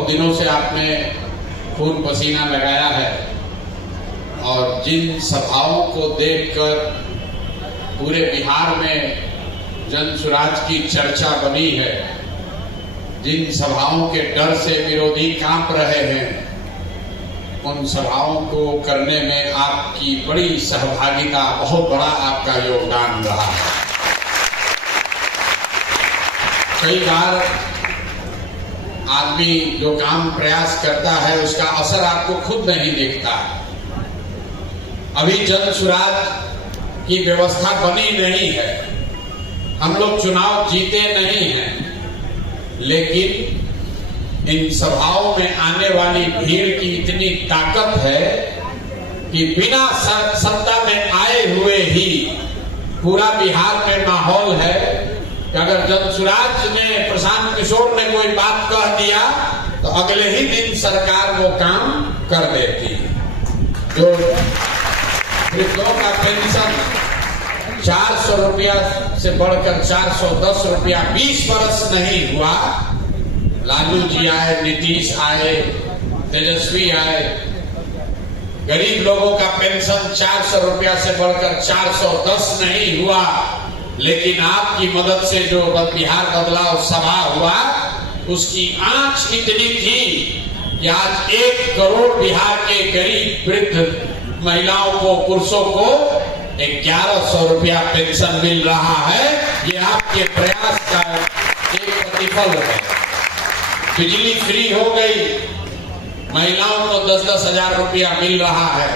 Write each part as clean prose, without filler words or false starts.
बहुत दिनों से आपने खून पसीना लगाया है और जिन सभाओं को देखकर पूरे बिहार में जन सुराज की चर्चा बनी है, जिन सभाओं के डर से विरोधी कांप रहे हैं, उन सभाओं को करने में आपकी बड़ी सहभागिता, बहुत बड़ा आपका योगदान रहा है। कई बार आदमी जो काम प्रयास करता है उसका असर आपको खुद नहीं दिखता है। अभी जन सुराज की व्यवस्था बनी नहीं है, हम लोग चुनाव जीते नहीं हैं, लेकिन इन सभाओं में आने वाली भीड़ की इतनी ताकत है कि बिना सत्ता में आए हुए ही पूरा बिहार में माहौल है कि अगर जन सुराज ने, प्रशांत किशोर ने कोई बात कह दिया तो अगले ही दिन सरकार वो काम कर देती है। जो वृद्धों का पेंशन 400 रुपया से बढ़कर 410 रुपया 20 वर्ष नहीं हुआ, लालू जी आए, नीतीश आए, तेजस्वी आए, गरीब लोगों का पेंशन 400 रुपया से बढ़कर 410 नहीं हुआ, लेकिन आपकी मदद से जो बिहार बदलाव सभा हुआ उसकी आंच इतनी थी कि आज 1 करोड़ बिहार के गरीब वृद्ध महिलाओं को, पुरुषों को 1100 रुपया पेंशन मिल रहा है। ये आपके प्रयास का एक प्रतिफल है। बिजली फ्री हो गई, महिलाओं को 10-10 हजार रुपया मिल रहा है।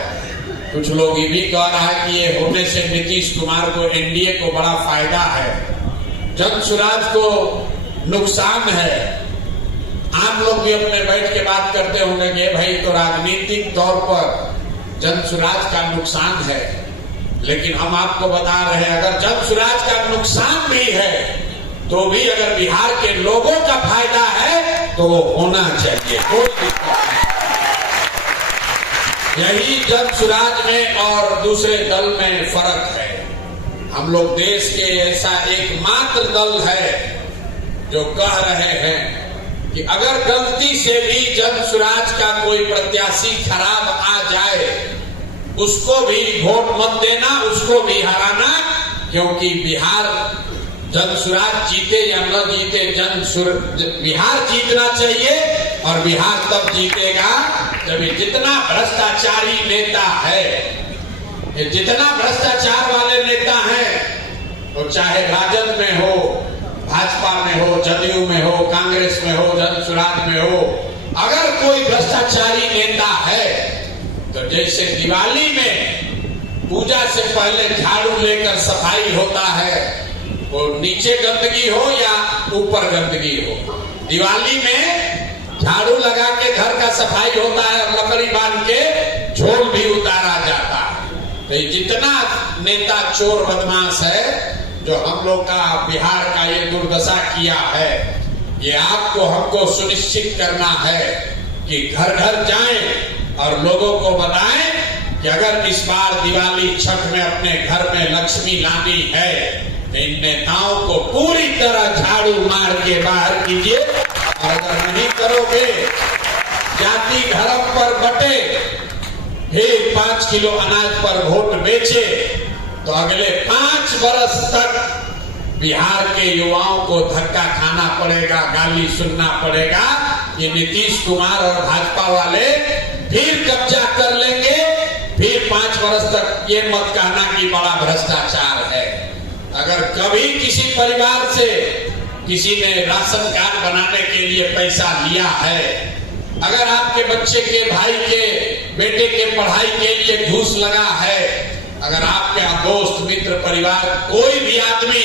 कुछ लोग ये भी कह रहा है कि ये होने से नीतीश कुमार को, एनडीए को बड़ा फायदा है, जन सुराज को नुकसान है। आप लोग भी अपने बैठ के बात करते होंगे कि भाई तो राजनीतिक तौर पर जन सुराज का नुकसान है, लेकिन हम आपको बता रहे हैं अगर जन सुराज का नुकसान भी है तो भी अगर बिहार के लोगों का फायदा है तो वो होना चाहिए, कोई दिक्कत नहीं। यही जन सुराज में और दूसरे दल में फर्क है। हम लोग देश के ऐसा एकमात्र दल है जो कह रहे हैं कि अगर गलती से भी जन सुराज का कोई प्रत्याशी खराब आ जाए उसको भी वोट मत देना, उसको भी हराना, क्योंकि बिहार जन सुराज जीते या न जीते, बिहार जीतना चाहिए। और बिहार तब जीतेगा जब जितना भ्रष्टाचारी नेता है, जितना भ्रष्टाचार वाले नेता हैं, वो चाहे राजद में हो, भाजपा में हो, जदयू में हो, कांग्रेस में हो, जन सुराज में हो, अगर कोई भ्रष्टाचारी नेता है तो जैसे दिवाली में पूजा से पहले झाड़ू लेकर सफाई होता है, वो नीचे गंदगी हो या ऊपर गंदगी हो, दिवाली में झाड़ू लगा के घर का सफाई होता है और लकड़ी बांध के झोल भी उतारा जाता है। तो जितना नेता चोर बदमाश है जो हम लोग का बिहार का ये दुर्दशा किया है, ये आपको हमको सुनिश्चित करना है कि घर घर जाएं और लोगों को बताएं कि अगर इस बार दिवाली छठ में अपने घर में लक्ष्मी लानी है तो इन नेताओं को पूरी तरह झाड़ू मार के बाहर कीजिए। और अगर नहीं करोगे, जाति धर्म पर बटे, फिर 5 किलो अनाज पर वोट बेचे, तो अगले 5 वर्ष तक बिहार के युवाओं को धक्का खाना पड़ेगा, गाली सुनना पड़ेगा। ये नीतीश कुमार और भाजपा वाले फिर कब्जा कर लेंगे। फिर 5 वर्ष तक ये मत कहना कि बड़ा भ्रष्टाचार है। अगर कभी किसी परिवार से किसी ने राशन कार्ड बनाने के लिए पैसा लिया है, अगर आपके बच्चे के, भाई के, बेटे के पढ़ाई के लिए घूस लगा है, अगर आपका दोस्त, मित्र, परिवार, कोई भी आदमी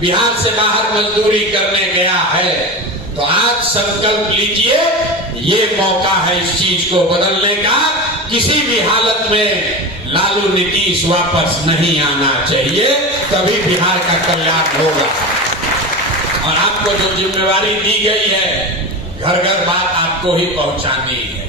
बिहार से बाहर मजदूरी करने गया है, तो आज संकल्प लीजिए, ये मौका है इस चीज को बदलने का। किसी भी हालत में लालू नीतीश वापस नहीं आना चाहिए, तभी बिहार का कल्याण होगा। और आपको जो जिम्मेवारी दी गई है, घर घर बात आपको ही पहुंचानी है।